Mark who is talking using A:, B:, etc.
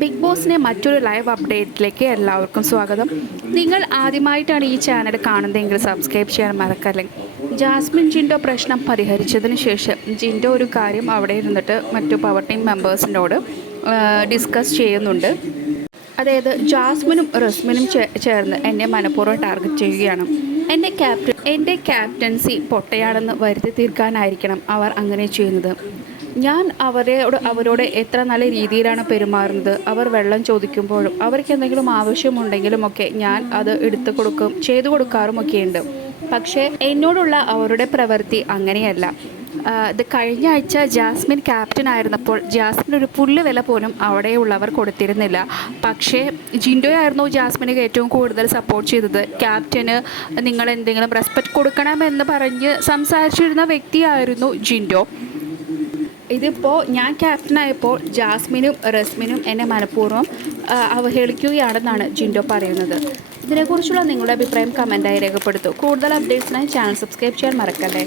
A: Big ബോസിനെ മറ്റൊരു live അപ്ഡേറ്റിലേക്ക് എല്ലാവർക്കും സ്വാഗതം. നിങ്ങൾ ആദ്യമായിട്ടാണ് ഈ ചാനൽ കാണുന്നതെങ്കിൽ സബ്സ്ക്രൈബ് ചെയ്യാൻ മറക്കല്ലേ. ജാസ്മിൻ ജിൻഡോ പ്രശ്നം പരിഹരിച്ചതിന് ശേഷം ജിൻഡോ ഒരു കാര്യം അവിടെ ഇരുന്നിട്ട് മറ്റു പവർ ടീം മെമ്പേഴ്സിനോട് ഡിസ്കസ് ചെയ്യുന്നുണ്ട്. അതായത് ജാസ്മിനും റസ്മിനും ചേർന്ന് എന്നെ മനഃപൂർവം ടാർഗറ്റ് ചെയ്യുകയാണ്. എന്റെ ക്യാപ്റ്റൻ എന്റെ ക്യാപ്റ്റൻസി പൊട്ടയാണെന്ന് വരുത്തി തീർക്കാനായിരിക്കണം അവർ അങ്ങനെ ചെയ്യുന്നത്. ഞാൻ അവരോട് അവരോട് എത്ര നല്ല രീതിയിലാണ് പെരുമാറുന്നത്. അവർ വെള്ളം ചോദിക്കുമ്പോഴും അവർക്ക് എന്തെങ്കിലും ആവശ്യമുണ്ടെങ്കിലും ഒക്കെ ഞാൻ അത് എടുത്തു കൊടുക്കും ചെയ്തു കൊടുക്കാറുമൊക്കെയുണ്ട്. പക്ഷേ എന്നോടുള്ള അവരുടെ പ്രവൃത്തി അങ്ങനെയല്ല. ഇത് കഴിഞ്ഞ ആഴ്ച ജാസ്മിൻ ക്യാപ്റ്റൻ ആയിരുന്നപ്പോൾ ജാസ്മിൻ ഒരു പുല്ല് വില പോലും അവിടെയുള്ളവർ കൊടുത്തിരുന്നില്ല. പക്ഷേ ജിൻഡോ ആയിരുന്നു ജാസ്മിനെ ഏറ്റവും കൂടുതൽ സപ്പോർട്ട് ചെയ്തത്. ക്യാപ്റ്റന് നിങ്ങൾ എന്തെങ്കിലും റെസ്പെക്റ്റ് കൊടുക്കണമെന്ന് പറഞ്ഞ് സംസാരിച്ചിരുന്ന വ്യക്തിയായിരുന്നു ജിൻഡോ. ഇതിപ്പോൾ ഞാൻ ക്യാപ്റ്റനായപ്പോൾ ജാസ്മിനും റസ്മിനും എന്നെ മനഃപൂർവം അവഹേളിക്കുകയാണെന്നാണ് ജിൻഡോ പറയുന്നത്. ഇതിനെക്കുറിച്ചുള്ള നിങ്ങളുടെ അഭിപ്രായം കമന്റായി രേഖപ്പെടുത്തൂ. കൂടുതൽ അപ്ഡേറ്റ്സിനായി ചാനൽ സബ്സ്ക്രൈബ് ചെയ്യാൻ മറക്കല്ലേ?